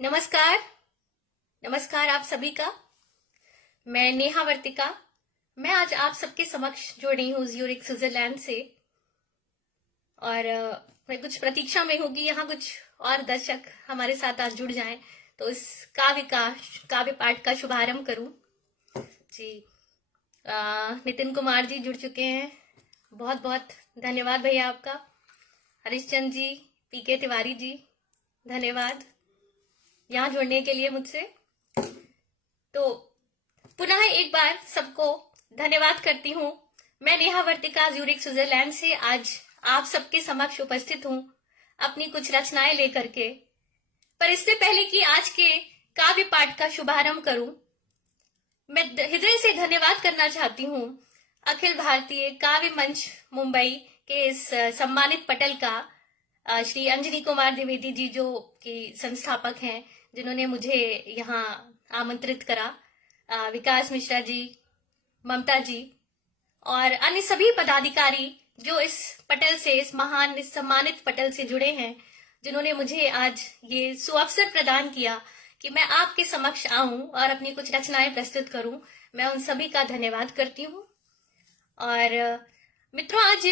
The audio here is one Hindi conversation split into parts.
नमस्कार। नमस्कार आप सभी का। मैं नेहा वर्तिका। मैं आज आप सबके समक्ष जुड़ रही हूँ ज्यूरिख स्विट्जरलैंड से। और मैं कुछ प्रतीक्षा में हूँ कि यहाँ कुछ और दर्शक हमारे साथ आज जुड़ जाएं, तो इस काव्य पाठ का शुभारंभ करूं। जी, नितिन कुमार जी जुड़ चुके हैं। बहुत बहुत धन्यवाद भैया आपका। हरीशचंद जी, पीके तिवारी जी, धन्यवाद यहाँ जुड़ने के लिए मुझसे। तो पुनः एक बार सबको धन्यवाद करती हूँ। मैं नेहा वर्तिका ज्यूरिख स्विट्जरलैंड से आज आप सबके समक्ष उपस्थित हूँ अपनी कुछ रचनाएं लेकर के। पर इससे पहले कि आज के काव्य पाठ का शुभारंभ करूं, मैं हृदय से धन्यवाद करना चाहती हूँ अखिल भारतीय काव्य मंच मुंबई के इस सम्मानित पटल का श्री अंजनी कुमार द्विवेदी जी, जो कि संस्थापक हैं, जिन्होंने मुझे यहाँ आमंत्रित करा, विकास मिश्रा जी, ममता जी और अन्य सभी पदाधिकारी जो इस पटल से, इस सम्मानित पटल से जुड़े हैं, जिन्होंने मुझे आज ये सुअवसर प्रदान किया कि मैं आपके समक्ष आऊं और अपनी कुछ रचनाएं प्रस्तुत करूं। मैं उन सभी का धन्यवाद करती हूं। और मित्रों, आज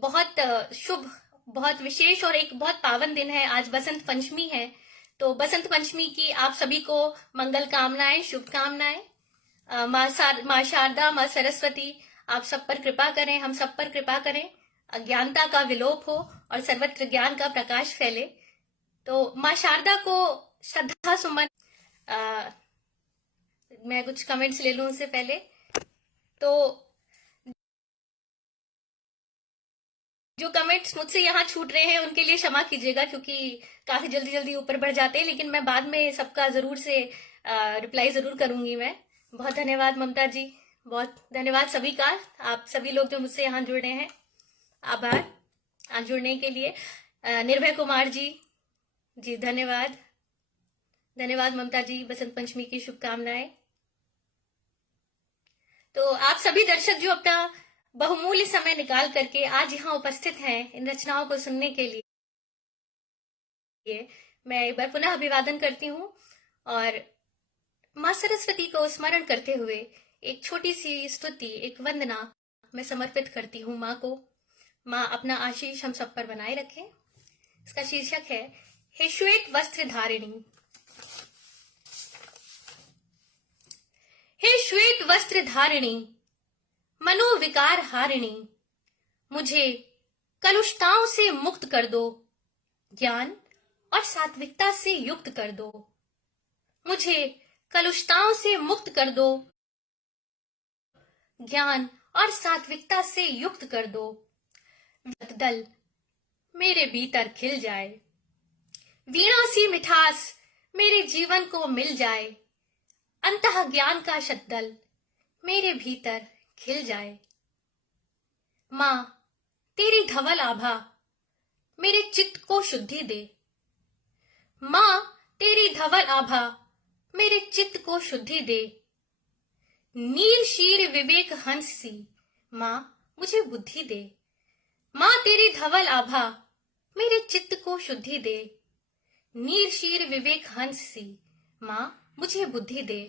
बहुत शुभ, बहुत विशेष और एक बहुत पावन दिन है। आज बसंत पंचमी है। तो बसंत पंचमी की आप सभी को मंगल कामनाएं, शुभकामनाएं। माँ शारदा, माँ सरस्वती आप सब पर कृपा करें, हम सब पर कृपा करें, अज्ञानता का विलोप हो और सर्वत्र ज्ञान का प्रकाश फैले। तो माँ शारदा को श्रद्धा सुमन। मैं कुछ कमेंट्स ले लूं उससे पहले। तो जो कमेंट्स मुझसे यहाँ छूट रहे हैं उनके लिए क्षमा कीजिएगा, क्योंकि काफी जल्दी जल्दी ऊपर बढ़ जाते हैं, लेकिन मैं बाद में सबका जरूर से रिप्लाई जरूर करूंगी। मैं बहुत धन्यवाद ममता जी, बहुत धन्यवाद सभी का। आप सभी लोग जो मुझसे यहाँ जुड़ रहे हैं, आभार आज जुड़ने के लिए। निर्भय कुमार जी, जी धन्यवाद। धन्यवाद ममता जी, बसंत पंचमी की शुभकामनाएं। तो आप सभी दर्शक जो अपना बहुमूल्य समय निकाल करके आज यहाँ उपस्थित हैं इन रचनाओं को सुनने के लिए, मैं एक बार पुनः अभिवादन करती हूँ। और माँ सरस्वती को स्मरण करते हुए एक छोटी सी स्तुति, एक वंदना मैं समर्पित करती हूँ माँ को। माँ अपना आशीष हम सब पर बनाए रखें। इसका शीर्षक है हे श्वेत वस्त्र धारिणी। हे श्वेत वस्त्र धारिणी, मनोविकार हारिणी, मुझे कलुषताओं से मुक्त कर दो, ज्ञान और सात्विकता से युक्त कर दो। मुझे कलुषताओं से मुक्त कर दो, ज्ञान और सात्विकता से युक्त कर दो। दल मेरे भीतर खिल जाए, वीणा सी मिठास मेरे जीवन को मिल जाए। अंतः ज्ञान का शतदल मेरे भीतर खिल जाए। माँ तेरी धवल आभा मेरे चित्त को शुद्धि दे। माँ तेरी धवल आभा मेरे चित्त को शुद्धि दे। नील शीर विवेक हंस सी माँ मुझे बुद्धि दे। माँ तेरी धवल आभा मेरे चित्त को शुद्धि दे। नील शीर विवेक हंस सी माँ मुझे बुद्धि दे।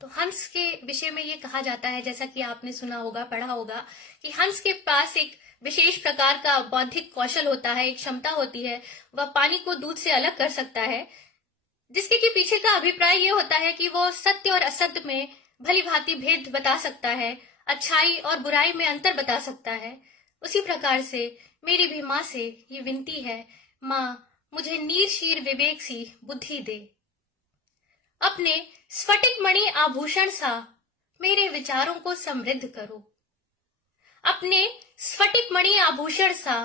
तो हंस के विषय में ये कहा जाता है, जैसा कि आपने सुना होगा, पढ़ा होगा, कि हंस के पास एक विशेष प्रकार का बौद्धिक कौशल होता है, एक क्षमता होती है। वह पानी को दूध से अलग कर सकता है, जिसके के पीछे का अभिप्राय ये होता है कि वो सत्य और असत्य में भली भांति भेद बता सकता है, अच्छाई और बुराई में अंतर बता सकता है। उसी प्रकार से मेरी भी माँ से ये विनती है, माँ मुझे नीर शीर विवेक सी बुद्धि दे। अपने स्फटिक मणि आभूषण सा मेरे विचारों को समृद्ध करो। अपने स्फटिक मणि आभूषण सा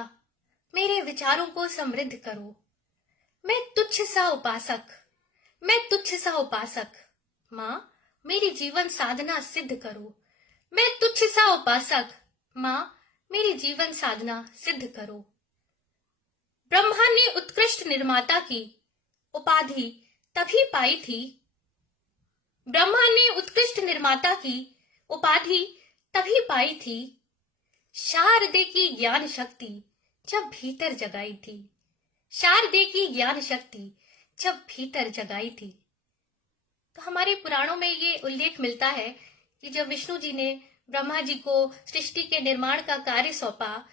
मेरे विचारों को समृद्ध करो। मैं तुच्छ सा उपासक, मैं तुच्छ सा उपासक, माँ मेरी जीवन साधना सिद्ध करो। मैं तुच्छ सा उपासक, माँ मेरी जीवन साधना सिद्ध करो। ब्रह्मा ने उत्कृष्ट निर्माता की उपाधि तभी पाई थी, ब्रह्मा ने उत्कृष्ट निर्माता की उपाधि तभी पाई थी, शारदे की ज्ञान शक्ति जब भीतर जगाई थी। शारदे की ज्ञान शक्ति जब भीतर जगाई थी। तो हमारे पुराणों में ये उल्लेख मिलता है कि जब विष्णु जी ने ब्रह्मा जी को सृष्टि के निर्माण का कार्य सौंपा,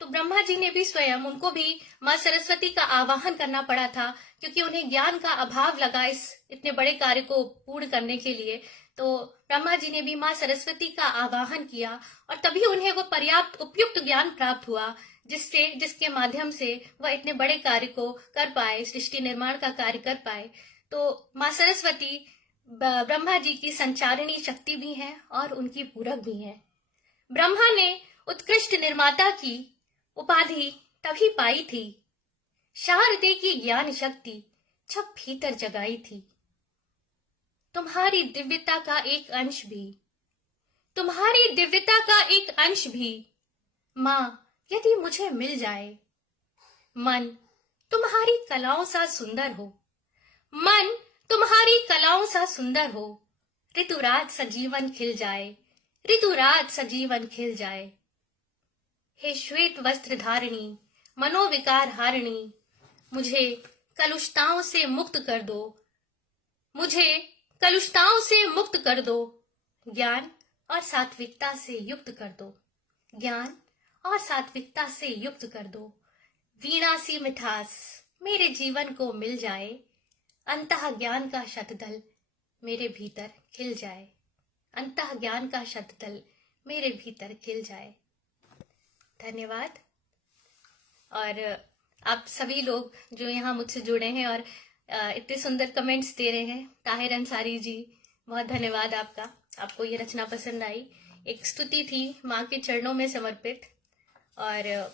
तो ब्रह्मा जी ने भी स्वयं उनको भी माँ सरस्वती का आवाहन करना पड़ा था, क्योंकि उन्हें ज्ञान का अभाव लगा इस इतने बड़े कार्य को पूर्ण करने के लिए। तो ब्रह्मा जी ने भी माँ सरस्वती का आवाहन किया और तभी उन्हें वो पर्याप्त उपयुक्त ज्ञान प्राप्त हुआ, जिसके माध्यम से वह इतने बड़े कार्य को कर पाए, सृष्टि निर्माण का कार्य कर पाए। तो माँ सरस्वती ब्रह्मा जी की संचारिणी शक्ति भी है और उनकी पूरक भी है। ब्रह्मा ने उत्कृष्ट निर्माता की उपाधि तभी पाई थी, शारदे की ज्ञान शक्ति जब भीतर जगाई थी। तुम्हारी दिव्यता का एक अंश भी, तुम्हारी दिव्यता का एक अंश भी माँ यदि मुझे मिल जाए। मन तुम्हारी कलाओं सा सुंदर हो, मन तुम्हारी कलाओं सा सुंदर हो, ऋतुराज सजीवन खिल जाए, ऋतुराज सजीवन खिल जाए। हे श्वेत वस्त्र धारिणी, मनोविकार हारिणी, मुझे कलुषताओं से मुक्त कर दो, मुझे कलुषताओं से मुक्त कर दो, ज्ञान और सात्विकता से युक्त कर दो, ज्ञान और सात्विकता से युक्त कर दो। वीणा सी मिठास मेरे जीवन को मिल जाए, अंतः ज्ञान का शतदल मेरे भीतर खिल जाए, अंतः ज्ञान का शतदल मेरे भीतर खिल जाए। धन्यवाद। और आप सभी लोग जो यहाँ मुझसे जुड़े हैं और इतने सुंदर कमेंट्स दे रहे हैं, ताहिर अंसारी जी, बहुत धन्यवाद आपका। आपको ये रचना पसंद आई। एक स्तुति थी माँ के चरणों में समर्पित, और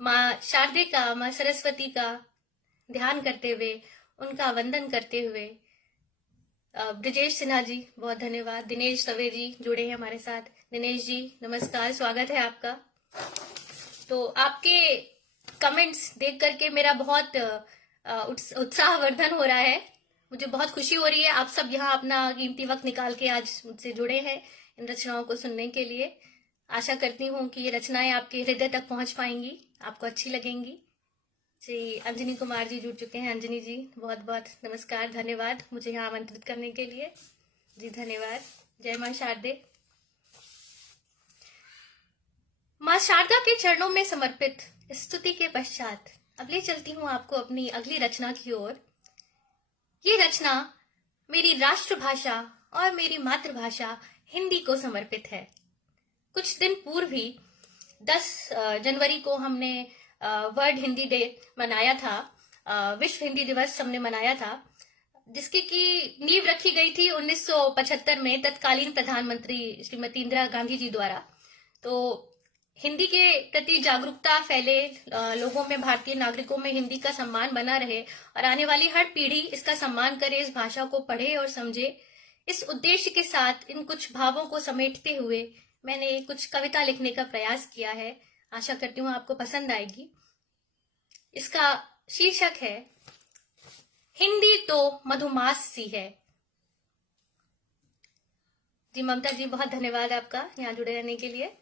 माँ शारदे का, माँ सरस्वती का ध्यान करते हुए, उनका वंदन करते हुए। ब्रिजेश सिन्हा जी बहुत धन्यवाद। दिनेश सवे जी जुड़े हैं हमारे साथ। दिनेश जी नमस्कार, स्वागत है आपका। तो आपके कमेंट्स देख करके मेरा बहुत उत्साहवर्धन हो रहा है, मुझे बहुत खुशी हो रही है। आप सब यहाँ अपना कीमती वक्त निकाल के आज मुझसे जुड़े हैं इन रचनाओं को सुनने के लिए। आशा करती हूँ कि ये रचनाएं आपके हृदय तक पहुंच पाएंगी, आपको अच्छी लगेंगी। जी अंजनी कुमार जी जुड़ चुके हैं। अंजनी जी बहुत बहुत नमस्कार, धन्यवाद मुझे यहाँ आमंत्रित करने के लिए। जी धन्यवाद। जय माँ शारदे। माँ शारदा के चरणों में समर्पित स्तुति के पश्चात अब ले चलती हूँ आपको अपनी अगली रचना की ओर। ये रचना मेरी राष्ट्रभाषा और मेरी मातृभाषा हिंदी को समर्पित है। कुछ दिन पूर्व ही 10 जनवरी को हमने वर्ल्ड हिंदी डे मनाया था, विश्व हिंदी दिवस हमने मनाया था, जिसकी की नींव रखी गई थी 1975 में तत्कालीन प्रधानमंत्री श्रीमती इंदिरा गांधी जी द्वारा। तो हिंदी के प्रति जागरूकता फैले, लोगों में, भारतीय नागरिकों में हिंदी का सम्मान बना रहे और आने वाली हर पीढ़ी इसका सम्मान करे, इस भाषा को पढ़े और समझे। इस उद्देश्य के साथ इन कुछ भावों को समेटते हुए मैंने कुछ कविता लिखने का प्रयास किया है। आशा करती हूँ आपको पसंद आएगी। इसका शीर्षक है हिंदी तो मधुमास सी है। जी ममता जी बहुत धन्यवाद आपका यहाँ जुड़े रहने के लिए।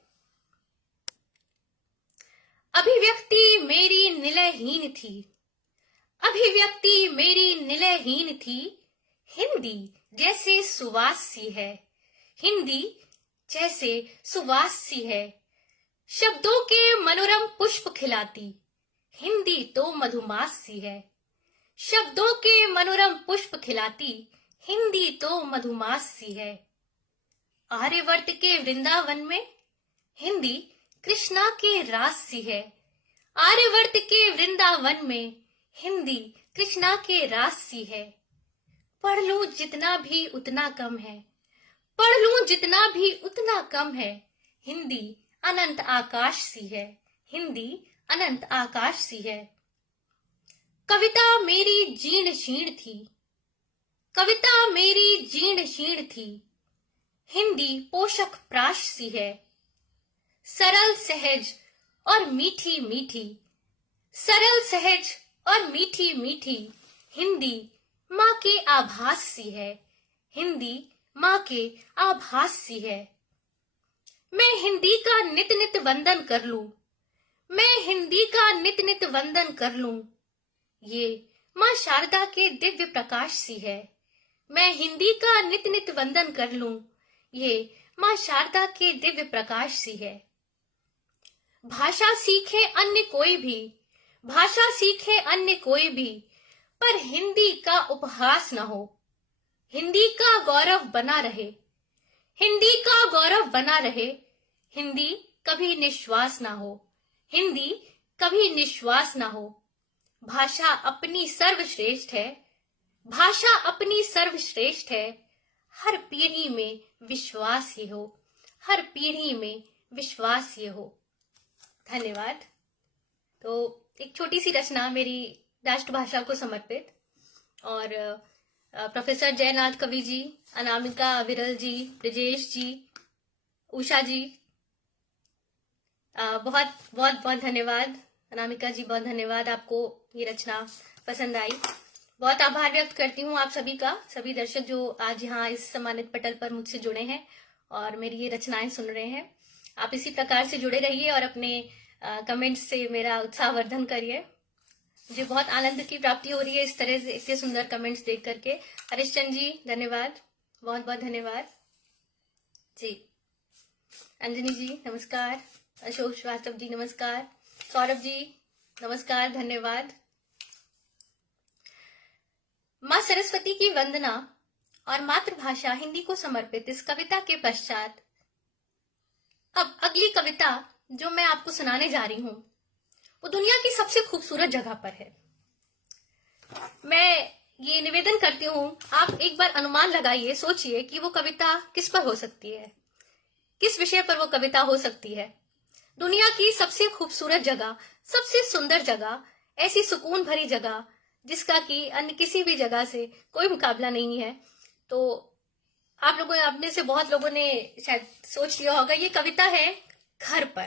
अभिव्यक्ति मेरी निलयहीन थी, अभिव्यक्ति मेरी निलयहीन थी, हिंदी जैसे सुवास सी है, हिंदी जैसे सुवास सी है, शब्दों के मनोरम पुष्प खिलाती, हिंदी तो मधुमास सी है, शब्दों के मनोरम पुष्प खिलाती, हिंदी तो मधुमास सी है। आर्यवर्त के वृंदावन में हिंदी कृष्णा के रास सी है, आर्यवर्त के वृंदावन में हिंदी कृष्णा के रास सी है। पढ़ लूं जितना भी उतना कम है, पढ़ लूं जितना भी उतना कम है, हिंदी अनंत आकाश सी है, हिंदी अनंत आकाश सी है। कविता मेरी जीर्ण शीर्ण थी, कविता मेरी जीर्ण शीर्ण थी, हिंदी पोषक प्राश सी है, सरल सहज और मीठी मीठी, सरल सहज और मीठी मीठी, हिंदी माँ के आभास सी है, हिंदी माँ के आभास सी है। मैं हिंदी का नित नित वंदन कर लूं, मैं हिंदी का नित नित वंदन कर लूं, ये माँ शारदा के दिव्य प्रकाश सी है। मैं हिंदी का नित नित वंदन कर लूं, ये माँ शारदा के दिव्य प्रकाश सी है। भाषा सीखे अन्य कोई भी, भाषा सीखे अन्य कोई भी, पर हिंदी का उपहास न हो। हिंदी का गौरव बना रहे, हिंदी का गौरव बना रहे। हिंदी कभी निश्वास ना हो, हिंदी कभी निश्वास ना हो। भाषा अपनी सर्वश्रेष्ठ है, भाषा अपनी सर्वश्रेष्ठ है। हर पीढ़ी में विश्वास ये हो, हर पीढ़ी में विश्वास ये हो। धन्यवाद। तो एक छोटी सी रचना मेरी राष्ट्रभाषा को समर्पित, और प्रोफेसर जयनाथ कवि जी, अनामिका विरल जी, ब्रिजेश जी, उषा जी, बहुत बहुत बहुत धन्यवाद। अनामिका जी बहुत धन्यवाद, आपको ये रचना पसंद आई। बहुत आभार व्यक्त करती हूँ आप सभी का, सभी दर्शक जो आज यहाँ इस सम्मानित पटल पर मुझसे जुड़े हैं और मेरी ये रचनाएं सुन रहे हैं। आप इसी प्रकार से जुड़े रहिए और अपने कमेंट्स से मेरा उत्साहवर्धन करिए। मुझे बहुत आनंद की प्राप्ति हो रही है इस तरह से इतने सुंदर कमेंट्स देख करके। हरिश्चंद्र जी धन्यवाद, बहुत बहुत धन्यवाद जी। अंजनी जी नमस्कार, अशोक श्रीवास्तव जी नमस्कार, सौरभ जी नमस्कार, धन्यवाद। माँ सरस्वती की वंदना और मातृभाषा हिंदी को समर्पित इस कविता के पश्चात अब अगली कविता जो मैं आपको सुनाने जा रही हूं वो दुनिया की सबसे खूबसूरत जगह पर है। मैं ये निवेदन करती हूँ, आप एक बार अनुमान लगाइए, सोचिए कि वो कविता किस पर हो सकती है, किस विषय पर वो कविता हो सकती है। दुनिया की सबसे खूबसूरत जगह, सबसे सुंदर जगह, ऐसी सुकून भरी जगह जिसका कि अन्य किसी भी जगह से कोई मुकाबला नहीं है। तो आप में से बहुत लोगों ने शायद सोच लिया होगा ये कविता है घर पर,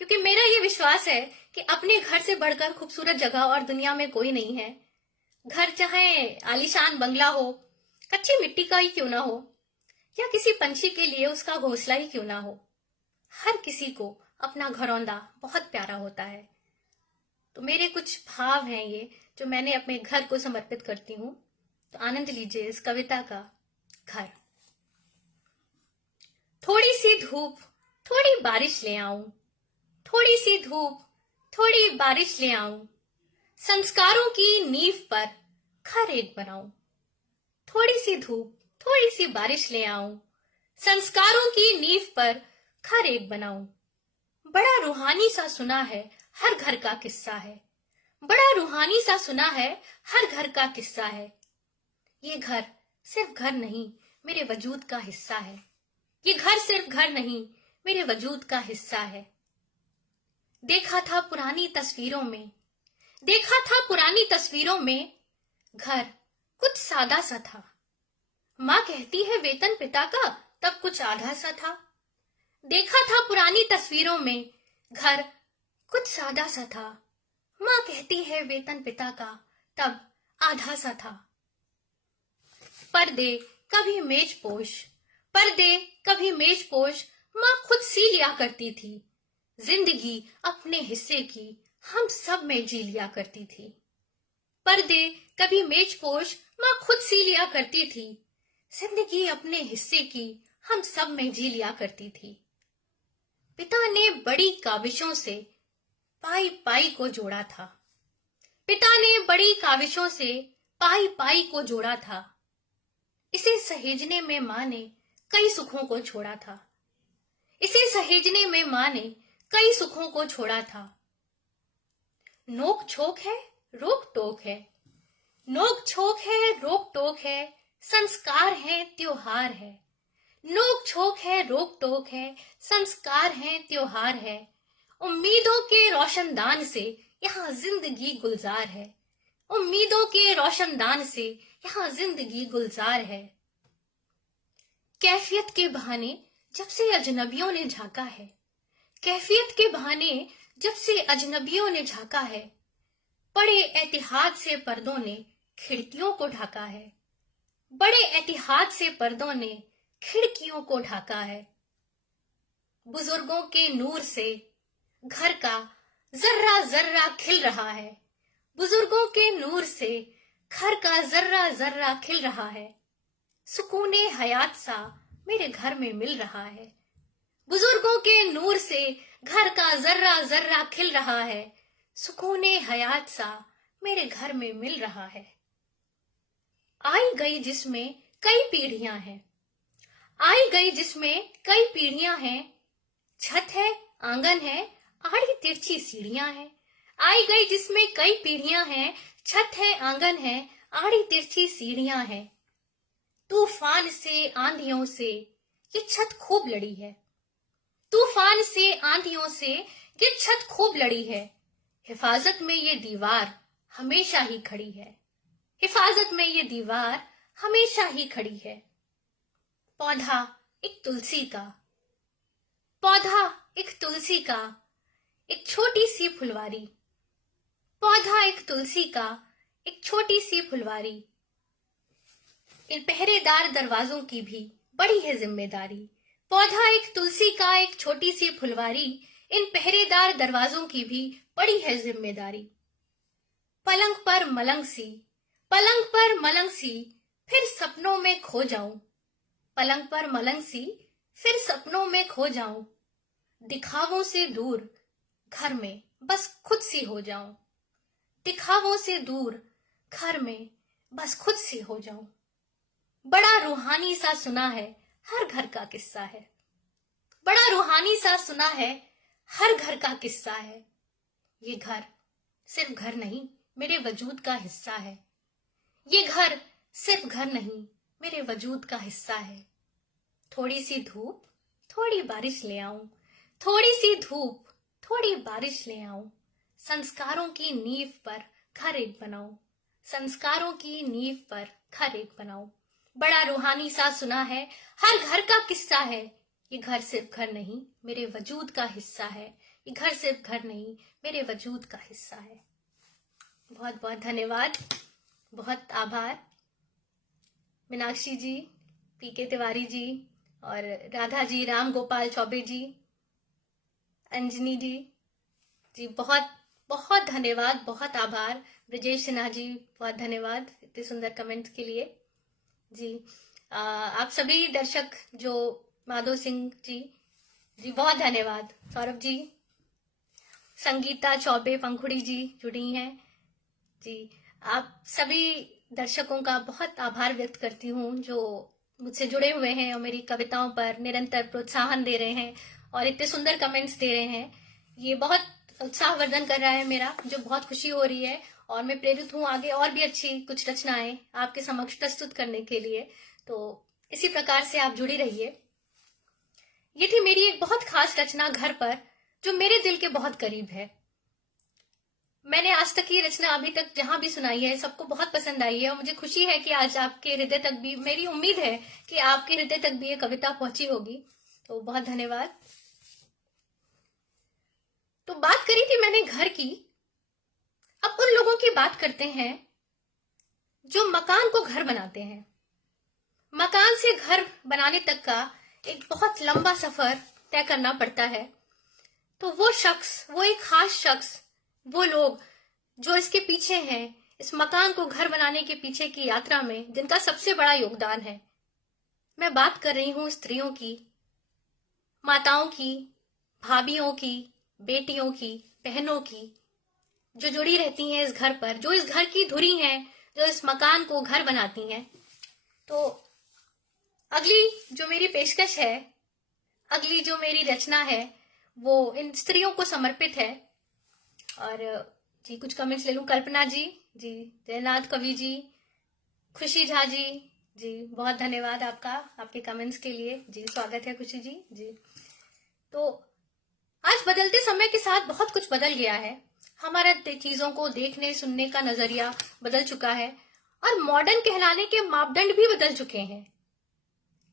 क्योंकि मेरा ये विश्वास है कि अपने घर से बढ़कर खूबसूरत जगह और दुनिया में कोई नहीं है। घर चाहे आलीशान बंगला हो, कच्ची मिट्टी का ही क्यों ना हो, या किसी पंछी के लिए उसका घोंसला ही क्यों ना हो, हर किसी को अपना घरौंदा बहुत प्यारा होता है। तो मेरे कुछ भाव हैं ये जो मैंने अपने घर को समर्पित करती हूँ। तो आनंद लीजिए इस कविता का। घर। थोड़ी सी धूप, थोड़ी बारिश ले आऊं, थोड़ी सी धूप, थोड़ी बारिश ले आऊं, संस्कारों की नींव पर घर एक बनाऊं। थोड़ी सी धूप, थोड़ी सी बारिश ले आऊं, संस्कारों की नींव पर घर एक बनाऊं। बड़ा रूहानी सा सुना है हर घर का किस्सा है, बड़ा रूहानी सा सुना है हर घर का किस्सा है। ये घर सिर्फ घर नहीं मेरे वजूद का हिस्सा है, ये घर सिर्फ घर नहीं मेरे वजूद का हिस्सा है। देखा था पुरानी तस्वीरों में, देखा था पुरानी तस्वीरों में, घर कुछ सादा सा था। माँ कहती है वेतन पिता का तब कुछ आधा सा था। देखा था पुरानी तस्वीरों में, घर कुछ सादा सा था। माँ कहती है वेतन पिता का तब आधा सा था। पर्दे कभी मेज पोश, पर्दे कभी मेज पोश, माँ खुद सी लिया करती थी। जिंदगी अपने हिस्से की हम सब में जी लिया करती थी। पर्दे कभी मेज पोश, माँ खुद सी लिया करती थी। जिंदगी अपने हिस्से की हम सब में जी लिया करती थी। पिता ने बड़ी काविशों से पाई पाई को जोड़ा था, पिता ने बड़ी काविशों से पाई पाई को जोड़ा था। इसे सहेजने में माँ ने कई सुखों को छोड़ा था, इसे सहेजने में माँ ने कई सुखों को छोड़ा था। नोक छोक है रोक टोक है, नोक छोक है रोक टोक है, संस्कार है त्योहार है। नोक छोक है रोक टोक है, संस्कार है त्योहार है। उम्मीदों के रोशनदान से यहाँ जिंदगी गुलजार है, उम्मीदों के रोशनदान से यहाँ जिंदगी गुलजार है। कैफियत के बहाने जब से अजनबियों ने झांका है, कैफियत के बहाने जब से अजनबियों ने झांका है। बड़े एतिहाद से पर्दों ने खिड़कियों को ढाका है, बड़े एतिहाद से पर्दों ने खिड़कियों को ढाका है। बुजुर्गों के नूर से घर का जर्रा जर्रा खिल रहा है, बुजुर्गों के नूर से घर का जर्रा जर्रा खिल रहा है, सुकूने हयात सा मेरे घर में मिल रहा है। बुजुर्गों के नूर से घर का जर्रा जर्रा खिल रहा है, सुकूने हयात सा मेरे घर में मिल रहा है। आई गई जिसमें कई पीढ़ियां हैं, आई गई जिसमें कई पीढ़ियां हैं, छत है आंगन है आड़ी तिरछी सीढ़ियां हैं। आई गई जिसमें कई पीढ़ियां हैं, छत है आंगन है आड़ी तिरछी सीढ़ियां हैं। तूफान से आंधियों से ये छत खूब लड़ी है, तूफान से आंधियों से ये छत खूब लड़ी है। हिफाजत में ये दीवार हमेशा ही खड़ी है, हिफाजत में ये दीवार हमेशा ही खड़ी है। पौधा एक तुलसी का, पौधा एक तुलसी का, एक छोटी सी फुलवारी। पौधा एक तुलसी का, एक छोटी सी फुलवारी। इन पहरेदार दरवाजों की भी बड़ी है जिम्मेदारी। पौधा एक तुलसी का, एक छोटी सी फुलवारी। इन पहरेदार दरवाजों की भी बड़ी है जिम्मेदारी। पलंग पर मलंग सी, पलंग पर मलंग सी, फिर सपनों में खो जाऊं। पलंग पर मलंग सी, फिर सपनों में खो जाऊं। दिखावों से दूर घर में बस खुद सी हो जाऊं। दिखावों से दूर घर में बस खुद सी हो जाऊं। बड़ा रूहानी सा सुना है हर घर का किस्सा है, बड़ा रूहानी सा सुना है हर घर का किस्सा है। ये घर सिर्फ घर नहीं मेरे वजूद का हिस्सा है, ये घर सिर्फ घर नहीं मेरे वजूद का हिस्सा है। थोड़ी सी धूप थोड़ी बारिश ले आऊं, थोड़ी सी धूप थोड़ी बारिश ले आऊं। संस्कारों की नींव पर घर एक बनाऊं, संस्कारों की नींव पर घर एक बनाऊं। बड़ा रूहानी सा सुना है हर घर का किस्सा है, ये घर सिर्फ घर नहीं मेरे वजूद का हिस्सा है, ये घर सिर्फ घर नहीं मेरे वजूद का हिस्सा है। बहुत बहुत धन्यवाद, बहुत आभार मीनाक्षी जी, पीके तिवारी जी और राधा जी, राम गोपाल चौबे जी, अंजनी जी, जी बहुत बहुत धन्यवाद, बहुत आभार। ब्रजेश सिन्हा जी बहुत धन्यवाद इतने सुंदर कमेंट के लिए। जी आप सभी दर्शक जो माधो सिंह जी, जी बहुत धन्यवाद। सौरभ जी, संगीता चौबे पंखुड़ी जी जुड़ी हैं जी। आप सभी दर्शकों का बहुत आभार व्यक्त करती हूँ जो मुझसे जुड़े हुए हैं और मेरी कविताओं पर निरंतर प्रोत्साहन दे रहे हैं और इतने सुंदर कमेंट्स दे रहे हैं। ये बहुत उत्साहवर्धन कर रहा है मेरा, जो बहुत खुशी हो रही है और मैं प्रेरित हूँ आगे और भी अच्छी कुछ रचनाएं आपके समक्ष प्रस्तुत करने के लिए। तो इसी प्रकार से आप जुड़ी रहिए। ये थी मेरी एक बहुत खास रचना घर पर, जो मेरे दिल के बहुत करीब है। मैंने आज तक ये रचना अभी तक जहां भी सुनाई है सबको बहुत पसंद आई है और मुझे खुशी है कि आज आपके हृदय तक भी, मेरी उम्मीद है कि आपके हृदय तक भी ये कविता पहुंची होगी। तो बहुत धन्यवाद। तो बात करी थी मैंने घर की, अब उन लोगों की बात करते हैं जो मकान को घर बनाते हैं। मकान से घर बनाने तक का एक बहुत लंबा सफर तय करना पड़ता है। तो वो शख्स, वो एक खास शख्स, वो लोग जो इसके पीछे हैं, इस मकान को घर बनाने के पीछे की यात्रा में जिनका सबसे बड़ा योगदान है, मैं बात कर रही हूं स्त्रियों की, माताओं की, भाभियों की, बेटियों की, बहनों की, जो जुड़ी रहती हैं इस घर पर, जो इस घर की धुरी हैं, जो इस मकान को घर बनाती हैं। तो अगली जो मेरी पेशकश है, अगली जो मेरी रचना है, वो इन स्त्रियों को समर्पित है। और जी कुछ कमेंट्स ले लूं। कल्पना जी, जी जयनाथ कवि जी, खुशी झा जी, जी बहुत धन्यवाद आपका, आपके कमेंट्स के लिए। जी स्वागत है खुशी जी। जी तो आज बदलते समय के साथ बहुत कुछ बदल गया है। हमारा चीजों को देखने सुनने का नजरिया बदल चुका है और मॉडर्न कहलाने के मापदंड भी बदल चुके हैं।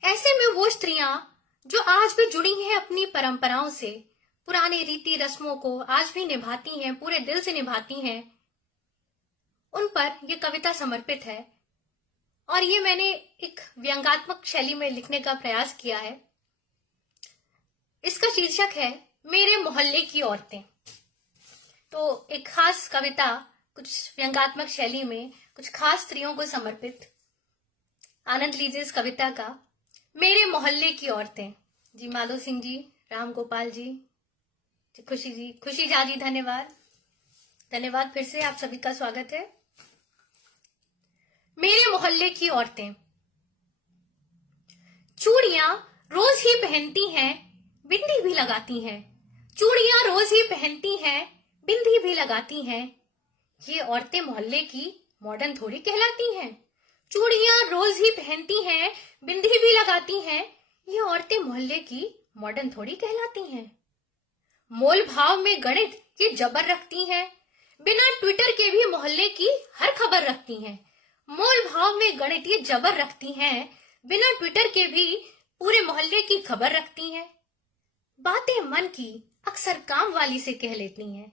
ऐसे में वो स्त्रियां जो आज भी जुड़ी हैं अपनी परंपराओं से, पुराने रीति रस्मों को आज भी निभाती हैं, पूरे दिल से निभाती हैं, उन पर यह कविता समर्पित है। और ये मैंने एक व्यंग्यात्मक शैली में लिखने का प्रयास किया है। इसका शीर्षक है मेरे मोहल्ले की औरतें। तो एक खास कविता कुछ व्यंग्यात्मक शैली में कुछ खास स्त्रियों को समर्पित। आनंद लीजिए इस कविता का। मेरे मोहल्ले की औरतें। जी माधो सिंह जी, राम गोपाल जी, खुशी झा जी, धन्यवाद फिर से आप सभी का स्वागत है। मेरे मोहल्ले की औरतें। चूड़ियां रोज ही पहनती हैं, बिंदी भी लगाती हैं। चूड़ियां रोज ही पहनती हैं, बिंदी भी लगाती हैं। ये औरतें मोहल्ले की मॉडर्न थोड़ी कहलाती हैं। चूड़ियां रोज ही पहनती हैं, बिंदी भी लगाती हैं। ये औरतें मोहल्ले की मॉडर्न थोड़ी कहलाती हैं। मोल भाव में गणित ये जबर रखती हैं, बिना ट्विटर के भी मोहल्ले की हर खबर रखती हैं। मोल भाव में गणित ये जबर रखती हैं, बिना ट्विटर के भी पूरे मोहल्ले की खबर रखती हैं। बातें मन की अक्सर काम वाली से कह लेती हैं।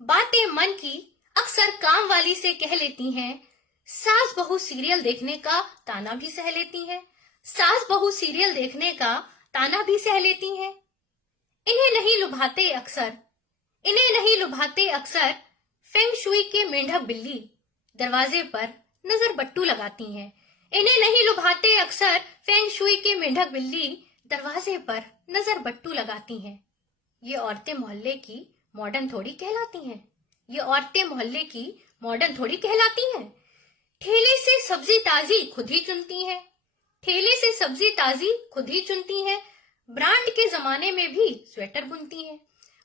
बातें मन की अक्सर काम वाली से कह लेती हैं। सास बहू सीरियल देखने का ताना भी सह लेती हैं। सास बहू सीरियल देखने का ताना भी सह लेती हैं। इन्हें नहीं लुभाते अक्सर फेंग शुई के मेंढक बिल्ली दरवाजे पर नजर बट्टू लगाती हैं। इन्हें नहीं लुभाते अक्सर फेंग शुई के मेंढक बिल्ली दरवाजे पर नजर बट्टू लगाती हैं। ये औरतें मोहल्ले की मॉडर्न थोड़ी कहलाती हैं। ये औरतें मोहल्ले की मॉडर्न थोड़ी कहलाती हैं। ठेले से सब्जी ताजी खुद ही चुनती हैं। ठेले से सब्जी ताजी खुद ही चुनती हैं। ब्रांड के जमाने में भी स्वेटर बुनती हैं।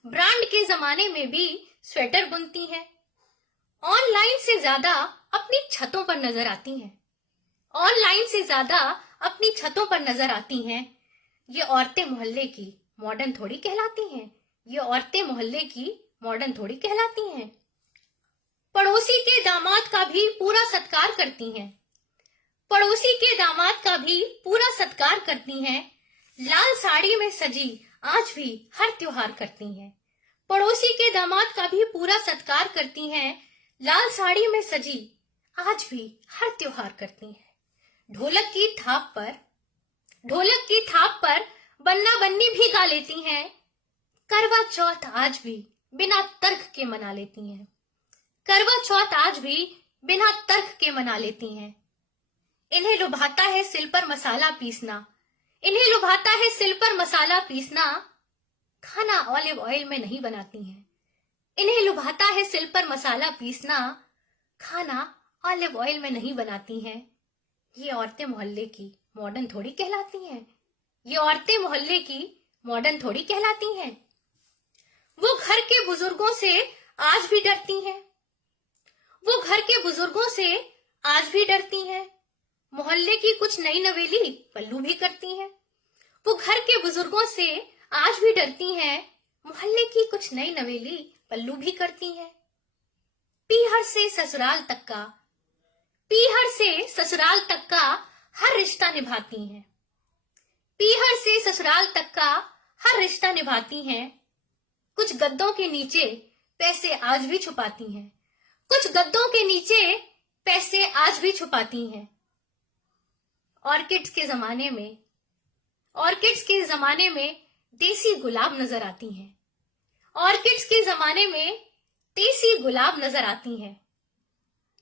ब्रांड के जमाने में भी स्वेटर बुनती हैं। ऑनलाइन से ज्यादा अपनी छतों पर नजर आती हैं। ऑनलाइन से ज्यादा अपनी छतों पर नजर आती हैं। ये औरतें मोहल्ले की मॉडर्न थोड़ी कहलाती हैं। ये औरतें मोहल्ले की मॉडर्न थोड़ी कहलाती हैं। पड़ोसी के दामाद का भी पूरा सत्कार करती हैं। पड़ोसी के दामाद का भी पूरा सत्कार करती हैं। लाल साड़ी में सजी आज भी हर त्योहार करती हैं। पड़ोसी के दामाद का भी पूरा सत्कार करती हैं। लाल साड़ी में सजी आज भी हर त्योहार करती हैं। ढोलक की थाप पर बन्ना बन्नी भी गा लेती हैं। करवा चौथ आज भी बिना तर्क के मना लेती हैं। करवा चौथ आज भी बिना तर्क के मना लेती हैं। इन्हें लुभाता है सिल पर मसाला पीसना। इन्हें लुभाता है सिल पर मसाला पीसना। खाना ऑलिव ऑयल में नहीं बनाती हैं। इन्हें लुभाता है सिल पर मसाला पीसना। खाना ऑलिव ऑयल में नहीं बनाती हैं। ये औरतें मोहल्ले की मॉडर्न थोड़ी कहलाती हैं। ये औरतें मोहल्ले की मॉडर्न थोड़ी कहलाती हैं। वो घर के बुजुर्गों से आज भी डरती हैं। वो घर के बुजुर्गों से आज भी डरती हैं। मोहल्ले की कुछ नई नवेली पल्लू भी करती हैं। वो घर के बुजुर्गों से आज भी डरती हैं। मोहल्ले की कुछ नई नवेली पल्लू भी करती हैं। पीहर से ससुराल तक का हर रिश्ता निभाती हैं। पीहर से ससुराल तक का हर रिश्ता निभाती हैं। कुछ गद्दों के नीचे पैसे आज भी छुपाती हैं। कुछ गद्दों के नीचे पैसे आज भी छुपाती हैं। ऑर्किड्स के जमाने में देसी गुलाब नजर आती हैं। ऑर्किड्स के जमाने में देसी गुलाब नजर आती हैं।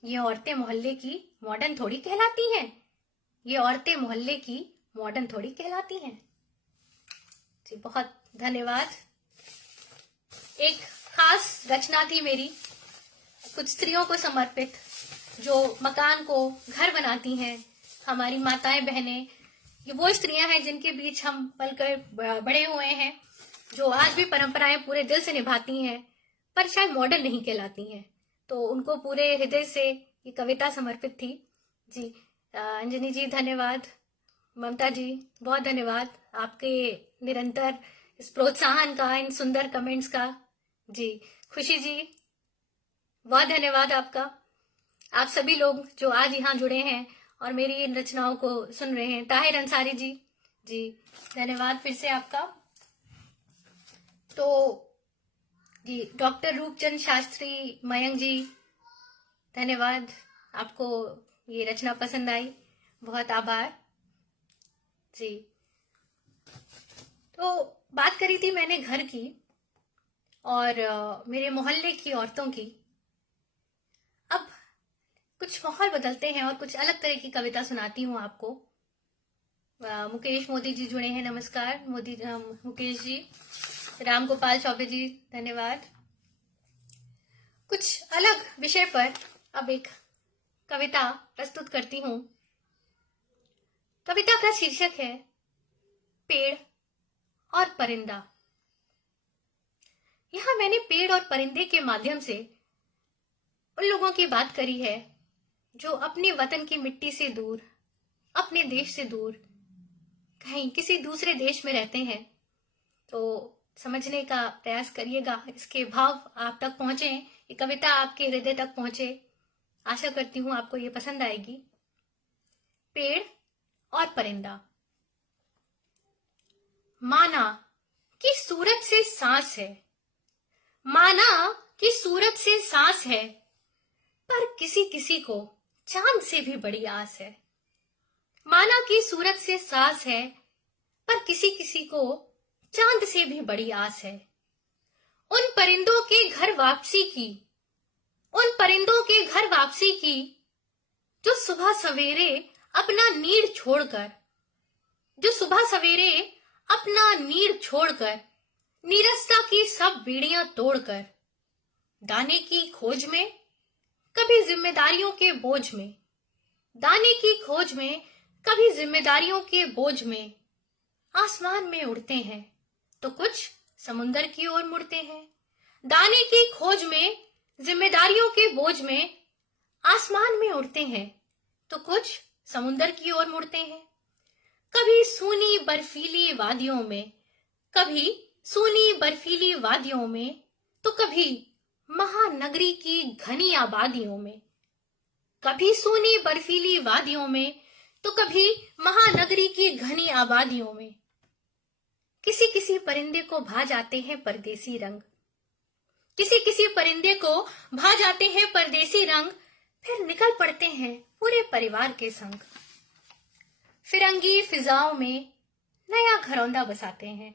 ये औरतें मोहल्ले की मॉडर्न थोड़ी कहलाती हैं। ये औरतें मोहल्ले की मॉडर्न थोड़ी कहलाती हैं। जी बहुत धन्यवाद। एक खास रचना थी मेरी कुछ स्त्रियों को समर्पित जो मकान को घर बनाती हैं। हमारी माताएं बहनें, ये वो स्त्रियां हैं जिनके बीच हम पलकर बड़े हुए हैं, जो आज भी परंपराएं पूरे दिल से निभाती हैं पर शायद मॉडर्न नहीं कहलाती हैं। तो उनको पूरे हृदय से ये कविता समर्पित थी। जी अंजनी जी धन्यवाद। ममता जी बहुत धन्यवाद आपके निरंतर इस प्रोत्साहन का, इन सुंदर कमेंट्स का। जी खुशी जी बहुत धन्यवाद आपका। आप सभी लोग जो आज यहाँ जुड़े हैं और मेरी इन रचनाओं को सुन रहे हैं। ताहिर अंसारी जी, जी धन्यवाद फिर से आपका। तो जी डॉक्टर रूपचंद शास्त्री मयंक जी धन्यवाद, आपको ये रचना पसंद आई, बहुत आभार जी। तो बात करी थी मैंने घर की और मेरे मोहल्ले की औरतों की। कुछ माहौल बदलते हैं और कुछ अलग तरह की कविता सुनाती हूँ आपको। मुकेश मोदी जी जुड़े हैं, नमस्कार मुकेश जी। राम गोपाल चौबे जी, धन्यवाद। कुछ अलग विषय पर अब एक कविता प्रस्तुत करती हूँ। कविता का शीर्षक है पेड़ और परिंदा। यहां मैंने पेड़ और परिंदे के माध्यम से उन लोगों की बात करी है जो अपने वतन की मिट्टी से दूर, अपने देश से दूर कहीं किसी दूसरे देश में रहते हैं। तो समझने का प्रयास करिएगा, इसके भाव आप तक पहुंचे, ये कविता आपके हृदय तक पहुंचे। आशा करती हूं आपको ये पसंद आएगी। पेड़ और परिंदा। माना कि सूरज से सांस है, माना कि सूरज से सांस है, पर किसी किसी को चांद से भी बड़ी आस है। माना कि सूरज से सांस है, पर किसी किसी को चांद से भी बड़ी आस है। उन परिंदों के घर वापसी की, उन परिंदों के घर वापसी की, जो सुबह सवेरे अपना नीड़ छोड़कर, जो सुबह सवेरे अपना नीड़ छोड़कर, नीरसता की सब बेड़ियां तोड़कर, दाने की खोज में, कभी जिम्मेदारियों के बोझ में, दाने की खोज में, कभी जिम्मेदारियों के बोझ में आसमान में उड़ते हैं तो कुछ समुंदर की ओर मुड़ते हैं। दाने की खोज में, जिम्मेदारियों के बोझ में आसमान में उड़ते हैं तो कुछ समुंदर की ओर मुड़ते हैं। कभी सूनी बर्फीली वादियों में, कभी सूनी बर्फीली वादियों में, तो कभी महानगरी की घनी आबादियों में। कभी सूनी बर्फीली वादियों में तो कभी महानगरी की घनी आबादियों में। किसी किसी परिंदे को भा जाते हैं परदेसी रंग, किसी किसी परिंदे को भा जाते हैं परदेसी रंग, फिर निकल पड़ते हैं पूरे परिवार के संग। फिरंगी फिजाओं में नया घरौंदा बसाते हैं,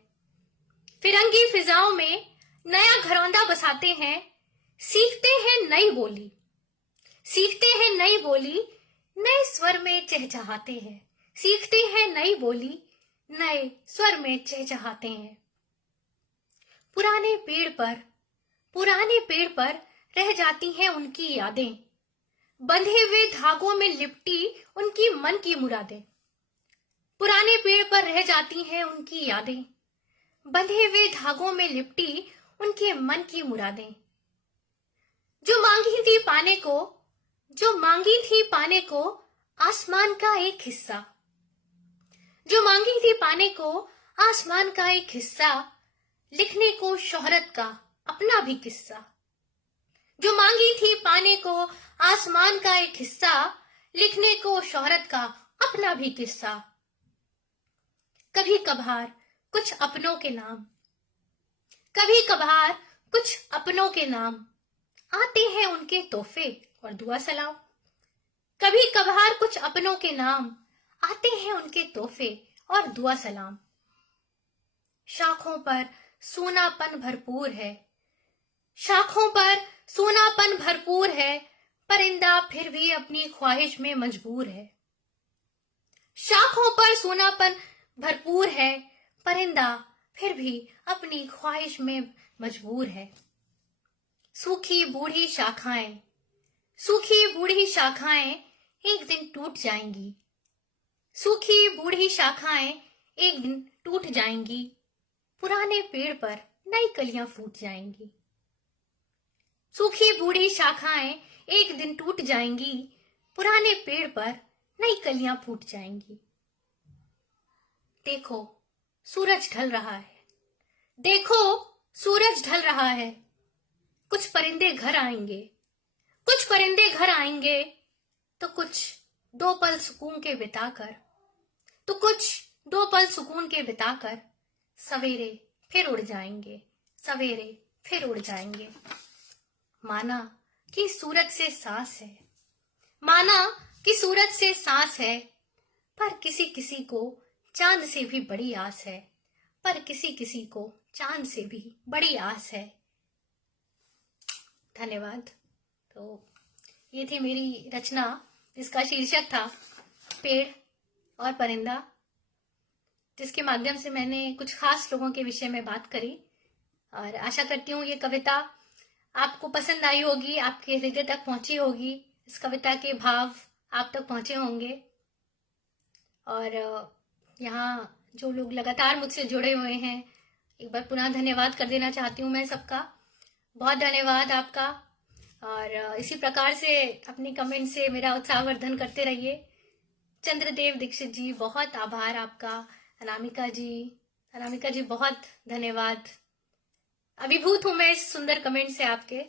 फिरंगी फिजाओं में नया घरौंदा बसाते हैं। सीखते हैं नई बोली, सीखते हैं नई बोली, नए स्वर में चहचहाते हैं। सीखते हैं नई बोली, नए स्वर में चहचहाते हैं। पुराने पेड़ पर, पुराने पेड़ पर रह जाती हैं उनकी यादें, बंधे हुए धागों में लिपटी उनकी मन की मुरादें। पुराने पेड़ पर रह जाती हैं उनकी यादें, बंधे हुए धागों में लिपटी उनके मन की मुरादें। जो मांगी थी पाने को, जो मांगी थी पाने को आसमान का एक हिस्सा, जो मांगी थी पाने को आसमान का एक हिस्सा, लिखने को शोहरत का अपना भी किस्सा। जो मांगी थी पाने को आसमान का एक हिस्सा, लिखने को शोहरत का अपना भी किस्सा। कभी कभार कुछ अपनों के नाम, कभी कभार कुछ अपनों के नाम, आते हैं उनके तोहफे और दुआ सलाम। कभी कभार कुछ अपनों के नाम, आते हैं उनके तोहफे और दुआ सलाम। शाखों पर सोनापन भरपूर है, शाखों पर सोनापन भरपूर है, परिंदा फिर भी अपनी ख्वाहिश में मजबूर है। शाखों पर सोनापन भरपूर है, परिंदा फिर भी अपनी ख्वाहिश में मजबूर है। सूखी बूढ़ी शाखाएं, सूखी बूढ़ी शाखाएं एक दिन टूट जाएंगी, सूखी बूढ़ी शाखाएं एक दिन टूट जाएंगी, पुराने पेड़ पर नई कलियां फूट जाएंगी। सूखी बूढ़ी शाखाएं एक दिन टूट जाएंगी, पुराने पेड़ पर नई कलियां फूट जाएंगी। देखो सूरज ढल रहा है, देखो सूरज ढल रहा है, कुछ परिंदे घर आएंगे, कुछ परिंदे घर आएंगे, तो कुछ दो पल सुकून के बिताकर, तो कुछ दो पल सुकून के बिताकर सवेरे फिर उड़ जाएंगे, सवेरे फिर उड़ जाएंगे। माना कि सूरज से सांस है, माना कि सूरज से सांस है, पर किसी किसी को चांद से भी बड़ी आस है, पर किसी किसी को चांद से भी बड़ी आस है। धन्यवाद। तो ये थी मेरी रचना जिसका शीर्षक था पेड़ और परिंदा, जिसके माध्यम से मैंने कुछ खास लोगों के विषय में बात करी। और आशा करती हूँ ये कविता आपको पसंद आई होगी, आपके हृदय तक पहुंची होगी, इस कविता के भाव आप तक पहुंचे होंगे। और यहाँ जो लोग लगातार मुझसे जुड़े हुए हैं, एक बार पुनः धन्यवाद कर देना चाहती हूँ मैं सबका। बहुत धन्यवाद आपका। और इसी प्रकार से अपनी कमेंट से मेरा उत्साहवर्धन करते रहिए। चंद्रदेव दीक्षित जी, बहुत आभार आपका। अनामिका जी बहुत धन्यवाद। अभिभूत हूं मैं इस सुंदर कमेंट से आपके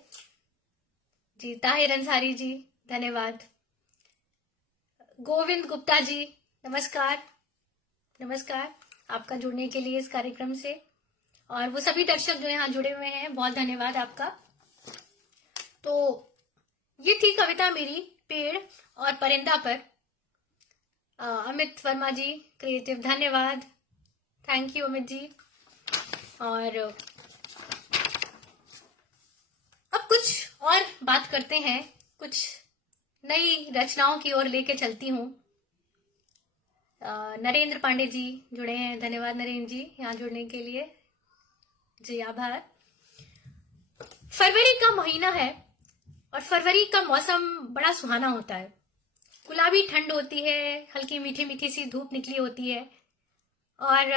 जी। ताहिर अंसारी जी धन्यवाद। गोविंद गुप्ता जी नमस्कार आपका जुड़ने के लिए इस कार्यक्रम से। और वो सभी दर्शक जो यहाँ जुड़े हुए हैं, बहुत धन्यवाद आपका। तो ये थी कविता मेरी पेड़ और परिंदा पर। अमित वर्मा जी क्रिएटिव, धन्यवाद, थैंक यू अमित जी। और अब कुछ और बात करते हैं, कुछ नई रचनाओं की ओर लेके चलती हूँ। नरेंद्र पांडे जी जुड़े हैं, धन्यवाद नरेंद्र जी यहाँ जुड़ने के लिए जी, आभार। फरवरी का महीना है और फरवरी का मौसम बड़ा सुहाना होता है। गुलाबी ठंड होती है, हल्की मीठी मीठी सी धूप निकली होती है। और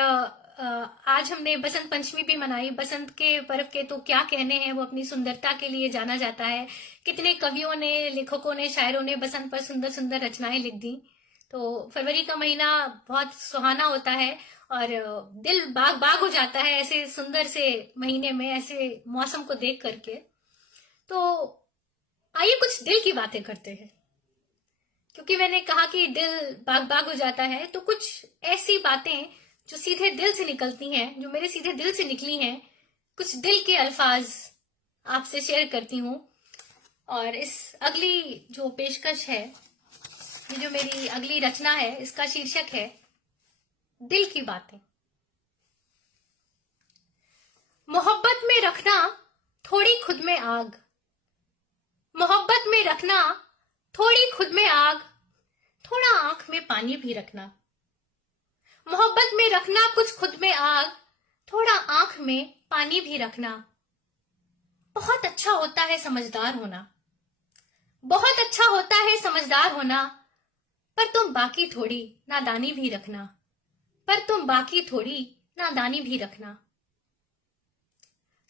आज हमने बसंत पंचमी भी मनाई। बसंत के पर्व के तो क्या कहने हैं, वो अपनी सुंदरता के लिए जाना जाता है। कितने कवियों ने, लेखकों ने, शायरों ने बसंत पर सुंदर सुंदर रचनाएं लिख दी। तो फरवरी का महीना बहुत सुहाना होता है और दिल बाग बाग हो जाता है ऐसे सुंदर से महीने में, ऐसे मौसम को देख करके। तो आइए कुछ दिल की बातें करते हैं, क्योंकि मैंने कहा कि दिल बाग बाग हो जाता है। तो कुछ ऐसी बातें जो सीधे दिल से निकलती हैं, जो मेरे सीधे दिल से निकली हैं, कुछ दिल के अल्फाज आपसे शेयर करती हूँ। और इस अगली जो पेशकश है, ये जो मेरी अगली रचना है, इसका शीर्षक है दिल की बातें। मोहब्बत में रखना थोड़ी खुद में आग, मोहब्बत में रखना थोड़ी खुद में आग, थोड़ा आंख में पानी भी रखना। मोहब्बत में रखना कुछ खुद में आग, थोड़ा आंख में पानी भी रखना। बहुत अच्छा होता है समझदार होना, बहुत अच्छा होता है समझदार होना, पर तुम बाकी थोड़ी नादानी भी रखना, पर तुम बाकी थोड़ी नादानी भी रखना।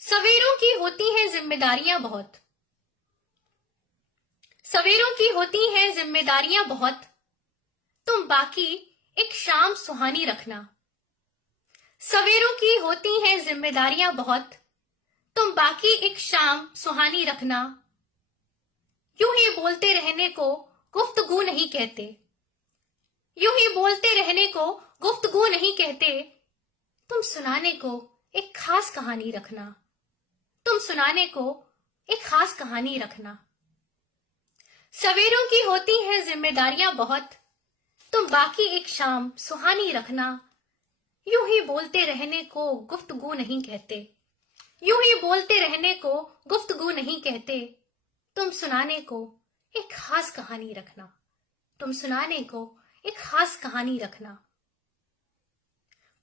सवेरों की होती हैं जिम्मेदारियां बहुत, सवेरों की होती हैं जिम्मेदारियां बहुत, तुम बाकी एक शाम सुहानी रखना। सवेरों की होती हैं जिम्मेदारियां बहुत, तुम बाकी एक शाम सुहानी रखना। यूं ही बोलते रहने को गुफ्तगू नहीं कहते, यूं ही बोलते रहने को गुफ्तगू नहीं कहते, तुम सुनाने को एक खास कहानी रखना, तुम सुनाने को एक खास कहानी रखना। सवेरों की होती हैं जिम्मेदारियां बहुत, तुम बाकी एक शाम सुहानी रखना। यूं ही बोलते रहने को गुफ्तगू नहीं कहते, यूं ही बोलते रहने को गुफ्तगू नहीं कहते, तुम सुनाने को एक खास कहानी रखना, तुम सुनाने को एक खास कहानी रखना।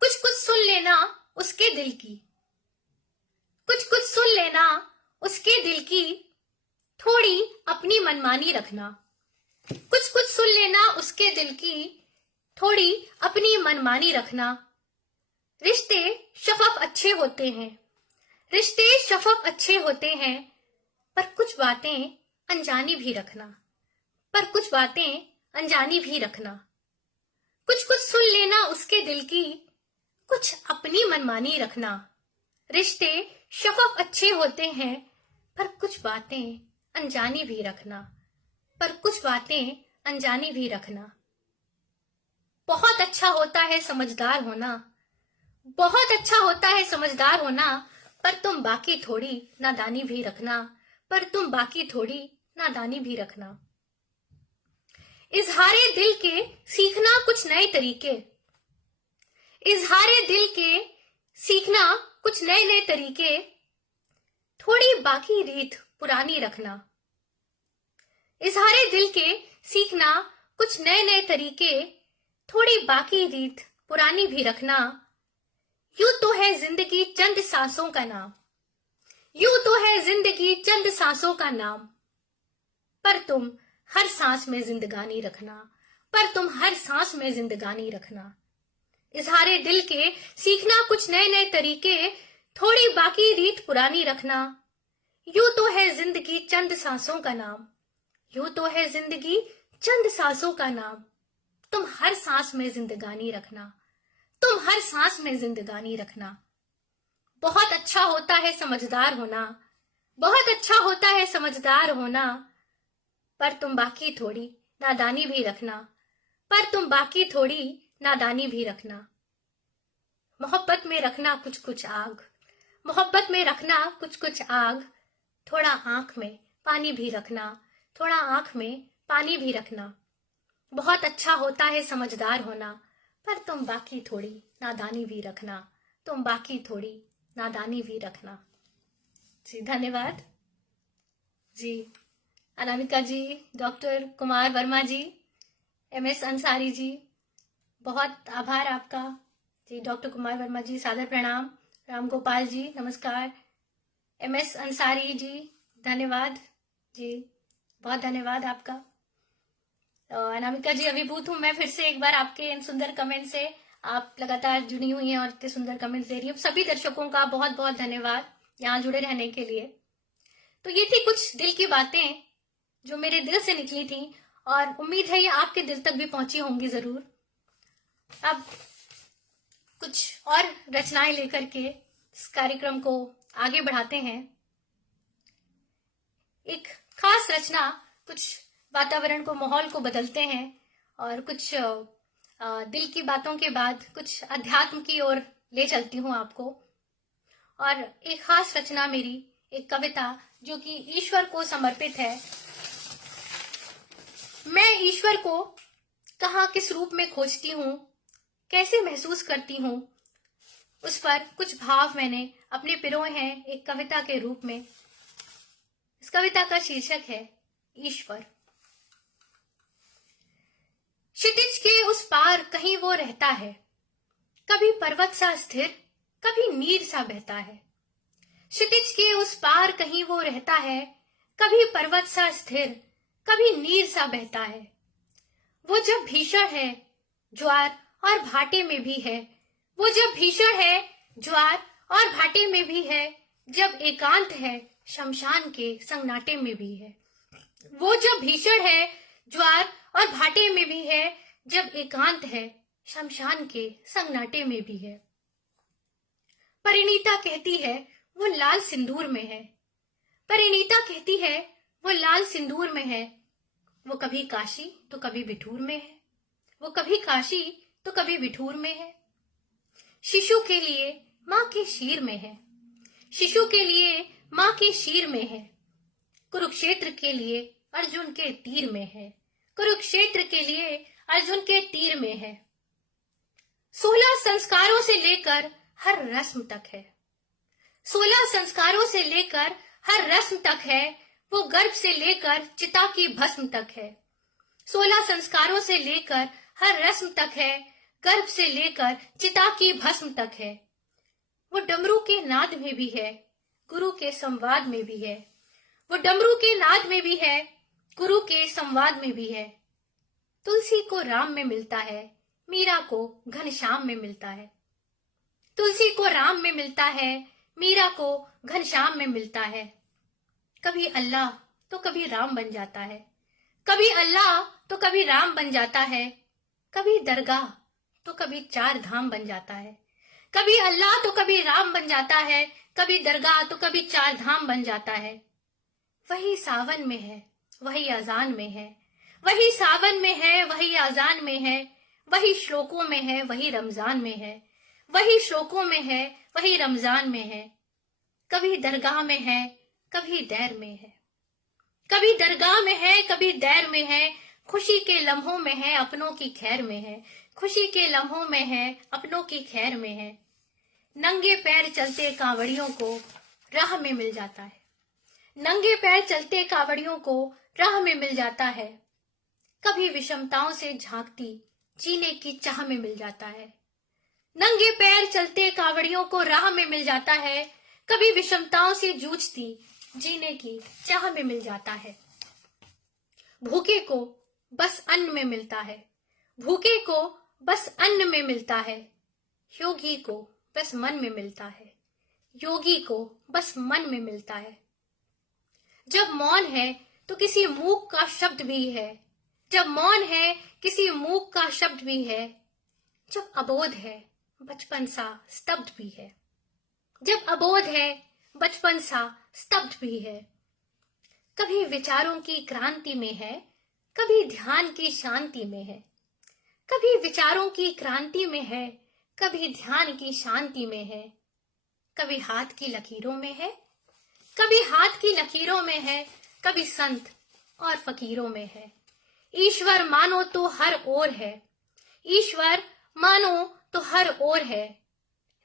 कुछ कुछ सुन लेना उसके दिल की, कुछ कुछ सुन लेना उसके दिल की, थोड़ी अपनी मनमानी रखना। कुछ कुछ सुन लेना उसके दिल की, थोड़ी अपनी मनमानी रखना। रिश्ते शफफ अच्छे होते हैं, रिश्ते शफफ अच्छे होते हैं, पर कुछ बातें अनजानी भी रखना, पर कुछ बातें अनजानी भी रखना। कुछ कुछ सुन लेना उसके दिल की, कुछ अपनी मनमानी रखना। रिश्ते शफफ अच्छे होते हैं, पर कुछ बातें अनजानी भी रखना, पर कुछ बातें अनजानी भी रखना। बहुत अच्छा होता है समझदार होना, बहुत अच्छा होता है समझदार होना, पर तुम बाकी थोड़ी नादानी भी रखना, पर तुम बाकी थोड़ी नादानी भी रखना। इजहारे दिल के सीखना कुछ नए तरीके, इजहारे दिल के सीखना कुछ नए नए तरीके, थोड़ी बाकी रीत पुरानी रखना। इजहारे दिल के सीखना कुछ नए नए तरीके, थोड़ी बाकी रीत पुरानी भी रखना। यूं तो है जिंदगी चंद सांसों का नाम, यूं तो है जिंदगी चंद सांसों का नाम, पर तुम हर सांस में जिंदगानी रखना, पर तुम हर सांस में जिंदगानी रखना। इजहारे दिल के सीखना कुछ नए नए तरीके, थोड़ी बाकी रीत पुरानी रखना। यूं तो है जिंदगी चंद सांसों का नाम, यूं तो है जिंदगी चंद सांसों का नाम, तुम हर सांस में जिंदगानी रखना, तुम हर सांस में जिंदगानी रखना। बहुत अच्छा होता है समझदार होना, बहुत अच्छा होता है समझदार होना, पर तुम बाकी थोड़ी नादानी भी रखना, पर तुम बाकी थोड़ी नादानी भी रखना। मोहब्बत में रखना कुछ कुछ आग, मोहब्बत में रखना कुछ कुछ आग, थोड़ा आंख में पानी भी रखना, थोड़ा आंख में पानी भी रखना। बहुत अच्छा होता है समझदार होना, पर तुम बाकी थोड़ी नादानी भी रखना, तुम बाकी थोड़ी नादानी भी रखना। जी धन्यवाद। जी अनामिका जी, डॉक्टर कुमार वर्मा जी, MS अंसारी जी, बहुत आभार आपका। जी डॉक्टर कुमार वर्मा जी सादर प्रणाम। राम गोपाल जी नमस्कार। MS अंसारी जी धन्यवाद जी, बहुत धन्यवाद आपका। अनामिका जी अभिभूत हूं मैं फिर से एक बार आपके इन सुंदर कमेंट से। आप लगातार जुड़ी हुई हैं और इतने सुंदर कमेंट्स दे रही हैं। सभी दर्शकों का बहुत बहुत धन्यवाद यहाँ जुड़े रहने के लिए। तो ये थी कुछ दिल की बातें जो मेरे दिल से निकली थी और उम्मीद है ये आपके दिल तक भी पहुंची होंगी जरूर। अब कुछ और रचनाएं लेकर के इस कार्यक्रम को आगे बढ़ाते हैं। एक खास रचना कुछ वातावरण को, माहौल को बदलते हैं और कुछ दिल की बातों के बाद कुछ अध्यात्म की ओर ले चलती हूँ आपको। और एक खास रचना मेरी, एक कविता जो कि ईश्वर को समर्पित है। मैं ईश्वर को कहाँ किस रूप में खोजती हूँ, कैसे महसूस करती हूँ, उस पर कुछ भाव मैंने अपने पिरोए हैं एक कविता के रूप में। इस कविता का शीर्षक है ईश्वर। क्षितिज के उस पार कहीं वो रहता है, कभी पर्वत सा स्थिर, कभी नीर सा बहता है। क्षितिज के उस पार कहीं वो रहता है, कभी पर्वत सा स्थिर, कभी नीर सा बहता है। वो जब भीषण है ज्वार और भाटे में भी है, वो जब भीषण है ज्वार और भाटे में भी है, जब एकांत है शमशान के संगनाटे में भी है। वो जब भीषण है ज्वार और भाटे में भी है, जब एकांत है शमशान के संगनाटे में भी है। परिणीता कहती है वो लाल सिंदूर में है, परिणीता कहती है वो लाल सिंदूर में है। वो कभी काशी तो कभी बिठूर में है, वो कभी काशी तो कभी बिठूर में है। शिशु के लिए माँ के शीर में है, शिशु के लिए माँ के शीर में है। कुरुक्षेत्र के लिए अर्जुन के तीर में है, कुरुक्षेत्र के लिए अर्जुन के तीर में है। 16 संस्कारों से लेकर हर रस्म तक है, 16 संस्कारों से लेकर हर रस्म तक है। वो गर्भ से लेकर चिता की भस्म तक है। 16 संस्कारों से लेकर हर रस्म तक है, गर्भ से लेकर चिता की भस्म तक है। वो डमरू के नाद में भी है, गुरु के संवाद में भी है। वो डमरू के नाद में भी है, गुरु के संवाद में भी है। तुलसी को राम में मिलता है, मीरा को घनश्याम में मिलता है। तुलसी को राम में मिलता है, मीरा को घनश्याम में मिलता है। कभी अल्लाह तो कभी राम बन जाता है, कभी अल्लाह तो कभी राम बन जाता है। कभी दरगाह तो कभी 4 धाम बन जाता है, कभी अल्लाह तो कभी राम बन जाता है, कभी दरगाह तो कभी 4 धाम बन जाता है। वही सावन में है, वही अजान में है, वही सावन में है, वही अजान में है। वही श्लोकों में है, वही रमजान में है, वही श्लोकों में है, वही रमजान में है। कभी दरगाह में है, कभी दैर में है, कभी दरगाह में है, कभी दैर में है। खुशी के लम्हों में है, अपनों की खैर में है, खुशी के लम्हों में है, अपनों की खैर में है। नंगे पैर चलते कांवड़ियों को राह में मिल जाता है, नंगे पैर चलते कावड़ियों को राह में मिल जाता है। कभी विषमताओं से झांकती जीने की चाह में मिल जाता है। नंगे पैर चलते कावड़ियों को राह में मिल जाता है। कभी विषमताओं से जूझती जीने की चाह में मिल जाता है। भूखे को बस अन्न में मिलता है। भूखे को बस अन्न में मिलता है। योगी को बस मन में मिलता है। योगी को बस मन में मिलता है। जब मौन है तो किसी मूक का शब्द भी है। जब मौन है किसी मूक का शब्द भी है। जब अबोध है बचपन सा स्तब्ध भी है। जब अबोध है बचपन सा स्तब्ध भी है। कभी विचारों की क्रांति में है, कभी ध्यान की शांति में है। कभी विचारों की क्रांति में है, कभी ध्यान की शांति में है। कभी हाथ की लकीरों में है, कभी हाथ की लकीरों में है। कभी संत और फकीरों में है। ईश्वर मानो तो हर ओर है। ईश्वर मानो तो हर ओर है।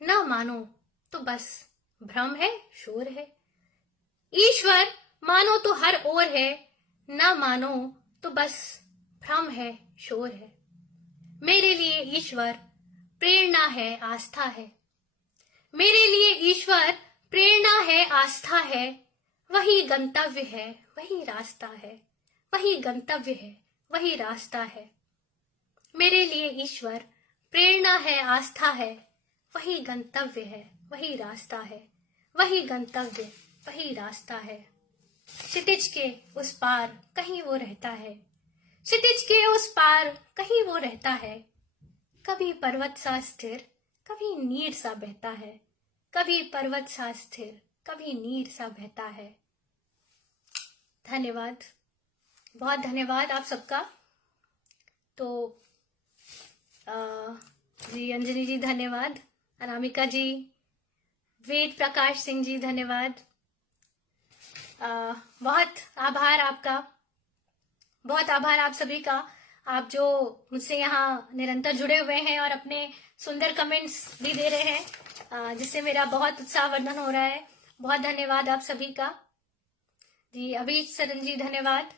ना मानो तो बस भ्रम है, शोर है। ईश्वर मानो तो हर ओर है। ना मानो तो बस भ्रम है, शोर है। मेरे लिए ईश्वर प्रेरणा है, आस्था है। मेरे लिए ईश्वर प्रेरणा है, आस्था है। वही गंतव्य है, वही रास्ता है। वही गंतव्य है, वही रास्ता है। मेरे लिए ईश्वर प्रेरणा है, आस्था है। वही गंतव्य है, वही रास्ता है। वही गंतव्य, वही रास्ता है। क्षितिज के उस पार कहीं वो रहता है। क्षितिज के उस पार कहीं वो रहता है। कभी पर्वत सा स्थिर, कभी नीर सा बहता है। कभी पर्वत सा स्थिर, कभी नीर सा बहता है। धन्यवाद, बहुत धन्यवाद आप सबका। तो जी अंजनी जी धन्यवाद, अनामिका जी, वेद प्रकाश सिंह जी धन्यवाद। बहुत आभार आपका, बहुत आभार आप सभी का। आप जो मुझसे यहाँ निरंतर जुड़े हुए हैं और अपने सुंदर कमेंट्स भी दे रहे हैं, जिससे मेरा बहुत उत्साहवर्धन हो रहा है। बहुत धन्यवाद आप सभी का। जी अभी सरन जी धन्यवाद।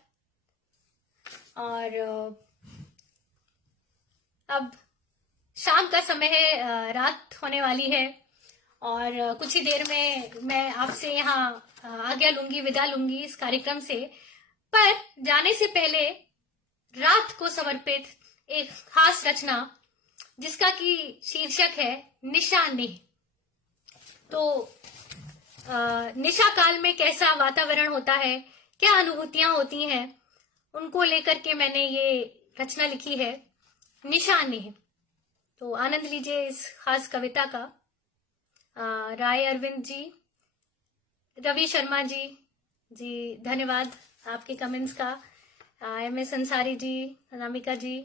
और अब शाम का समय है, रात होने वाली है और कुछ ही देर में मैं आपसे यहाँ आज्ञा लूंगी, विदा लूंगी इस कार्यक्रम से। पर जाने से पहले रात को समर्पित एक खास रचना जिसका कि शीर्षक है निशा नेह। तो निशा काल में कैसा वातावरण होता है, क्या अनुभूतियां होती हैं, उनको लेकर के मैंने ये रचना लिखी है, निशा नेह। तो आनंद लीजिए इस खास कविता का। राय अरविंद जी, रवि शर्मा जी धन्यवाद आपके कमेंट्स का। MS अंसारी जी, अनामिका जी,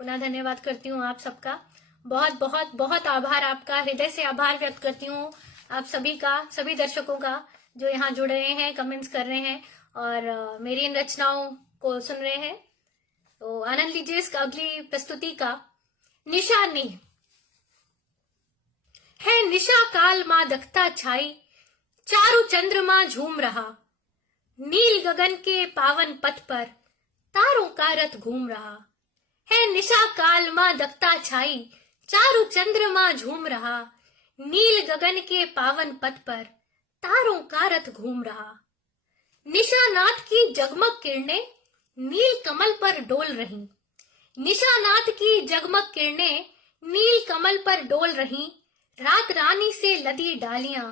पुनः धन्यवाद करती हूँ आप सबका। बहुत बहुत बहुत आभार आपका, हृदय से आभार व्यक्त करती हूँ आप सभी का, सभी दर्शकों का जो यहाँ जुड़ रहे हैं, कमेंट्स कर रहे हैं और मेरी इन रचनाओं को सुन रहे हैं। तो आनंद लीजिए इस अगली प्रस्तुति का। निशा नेह। है निशा काल मादकता छाई, चारु चंद्रमा झूम रहा। नील गगन के पावन पथ पर तारों का रथ घूम रहा। है निशा काल मादकता छाई, चारु चंद्रमा झूम रहा। नील गगन के पावन पथ पर तारों का रथ घूम रहा। निशानाथ की जगमग किरणें नील कमल पर डोल रही। निशानाथ की जगमग किरणें नील कमल पर डोल रही। रात रानी से लदी डालियां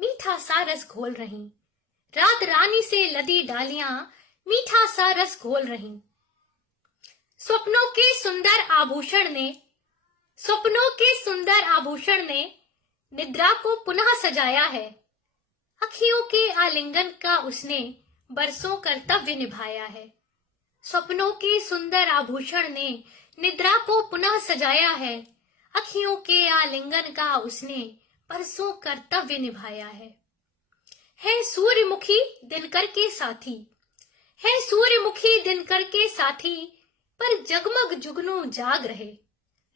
मीठा सा रस घोल रही। रात रानी से लदी डालियां मीठा सा रस घोल रही। स्वप्नों के सुंदर आभूषण ने निद्रा को पुनः सजाया है। अखियों के आलिंगन का उसने बरसों कर्तव्य निभाया है। स्वप्नों के सुंदर आभूषण ने निद्रा को पुनः सजाया है। अखियों के आलिंगन का उसने बरसों कर्तव्य निभाया है सूर्यमुखी दिनकर के साथी। है सूर्यमुखी दिनकर के साथी, पर जगमग जुगनू जाग रहे।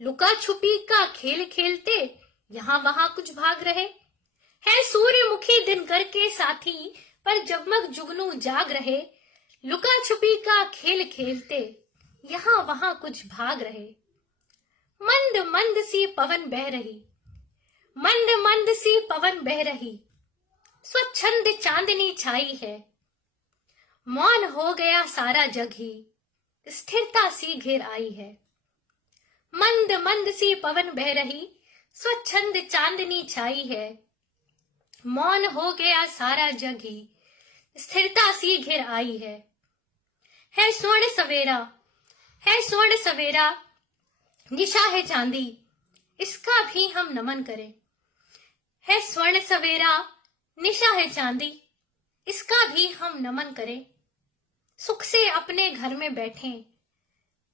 लुका छुपी का खेल खेलते यहाँ वहां कुछ भाग रहे। है सूर्यमुखी दिनकर के साथी, पर जगमग जुगनू जाग रहे, लुका छुपी का खेल खेलते यहां वहां कुछ भाग रहे। मंद मंद सी पवन बह रही, मंद मंद सी पवन बह रही, स्वच्छंद चांदनी छाई है। मौन हो गया सारा जग ही, स्थिरता सी घिर आई है। मंद मंद सी पवन बह रही, स्वच्छंद चांदनी छाई है। मौन हो गया सारा जग ही, स्थिरता सी घिर आई है स्वर्ण सवेरा, है स्वर्ण सवेरा, निशा है चांदी, इसका भी हम नमन करें। है स्वर्ण सवेरा, निशा है चांदी, इसका भी हम नमन करें। सुख से अपने घर में बैठें,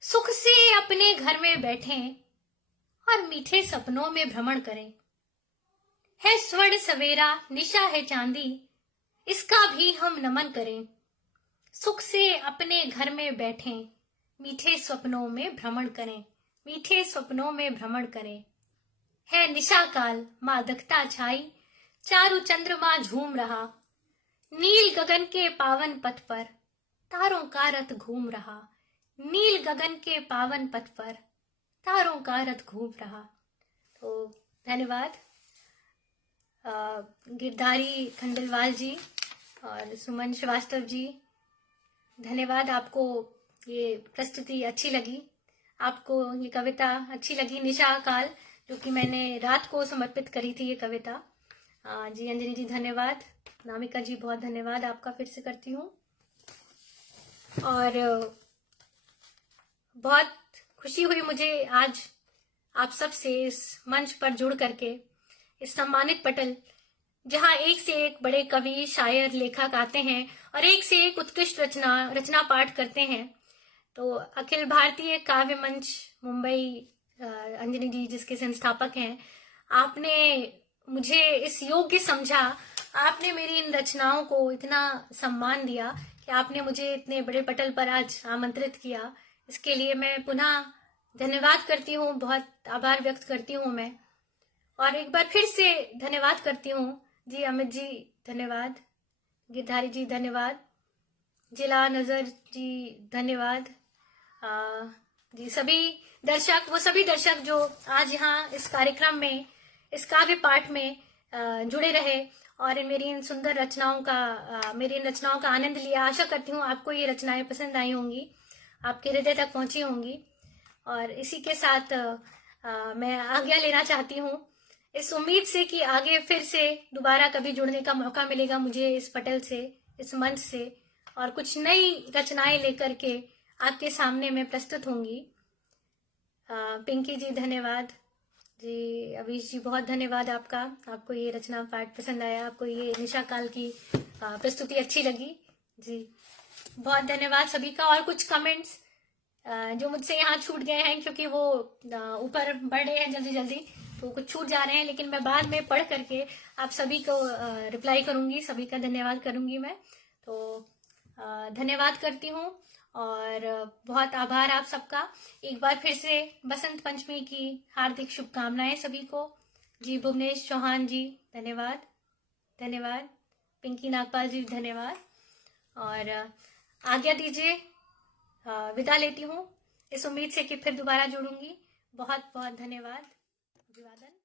सुख से अपने घर में बैठें और मीठे सपनों में भ्रमण करें। है स्वर्ण सवेरा, निशा है चांदी, इसका भी हम नमन करें। सुख से अपने घर में बैठें, मीठे सपनों में भ्रमण करें, मीठे सपनों में भ्रमण करें। है निशा काल, मादकता छाई, चारु चंद्रमा झूम रहा। नील गगन के पावन पथ पर तारों का रथ घूम रहा। नील गगन के पावन पथ पर तारों का रथ घूम रहा। तो धन्यवाद गिरधारी खंडेलवाल जी और सुमन श्रीवास्तव जी, धन्यवाद। आपको ये प्रस्तुति अच्छी लगी, आपको ये कविता अच्छी लगी, निशा काल, जो कि मैंने रात को समर्पित करी थी ये कविता। जी अंजलि जी धन्यवाद, नामिका जी बहुत धन्यवाद आपका फिर से करती हूँ। और बहुत खुशी हुई मुझे आज आप सब से इस मंच पर जुड़ करके, इस सम्मानित पटल जहाँ एक से एक बड़े कवि, शायर, लेखक आते हैं और एक से एक उत्कृष्ट रचना पाठ करते हैं। तो अखिल भारतीय काव्य मंच मुंबई, अंजलि जी जिसके संस्थापक हैं, आपने मुझे इस योग्य समझा, आपने मेरी इन रचनाओं को इतना सम्मान दिया कि आपने मुझे इतने बड़े पटल पर आज आमंत्रित किया। इसके लिए मैं पुनः धन्यवाद करती हूँ, बहुत आभार व्यक्त करती हूँ मैं। और एक बार फिर से धन्यवाद करती हूँ जी अमित जी धन्यवाद, गिरधारी जी धन्यवाद, जिला नजर जी धन्यवाद, जी सभी दर्शक, वो सभी दर्शक जो आज यहाँ इस कार्यक्रम में, इस काव्य पाठ में जुड़े रहे और मेरी इन सुंदर रचनाओं का, मेरी इन रचनाओं का आनंद लिया। आशा करती हूँ आपको ये रचनाएं पसंद आई होंगी, आपके हृदय तक पहुंची होंगी। और इसी के साथ मैं आज्ञा लेना चाहती हूँ, इस उम्मीद से कि आगे फिर से दोबारा कभी जुड़ने का मौका मिलेगा मुझे इस पटल से, इस मंच से, और कुछ नई रचनाएं लेकर के आपके सामने मैं प्रस्तुत होंगी। पिंकी जी धन्यवाद, जी अवीश जी बहुत धन्यवाद आपका, आपको ये रचना पाठ पसंद आया, आपको ये निशा काल की प्रस्तुति अच्छी लगी, जी बहुत धन्यवाद सभी का। और कुछ कमेंट्स जो मुझसे यहाँ छूट गए हैं क्योंकि वो ऊपर बढ़ रहे हैं जल्दी जल्दी, तो कुछ छूट जा रहे हैं, लेकिन मैं बाद में पढ़ करके आप सभी को रिप्लाई करूंगी, सभी का धन्यवाद करूंगी मैं। तो धन्यवाद करती हूँ और बहुत आभार आप सबका। एक बार फिर से बसंत पंचमी की हार्दिक शुभकामनाएं सभी को। जी भुवनेश चौहान जी धन्यवाद, धन्यवाद। पिंकी नागपाल जी धन्यवाद। और आज्ञा दीजिए, विदा लेती हूँ इस उम्मीद से कि फिर दोबारा जुड़ूंगी। बहुत बहुत धन्यवाद, अभिवादन।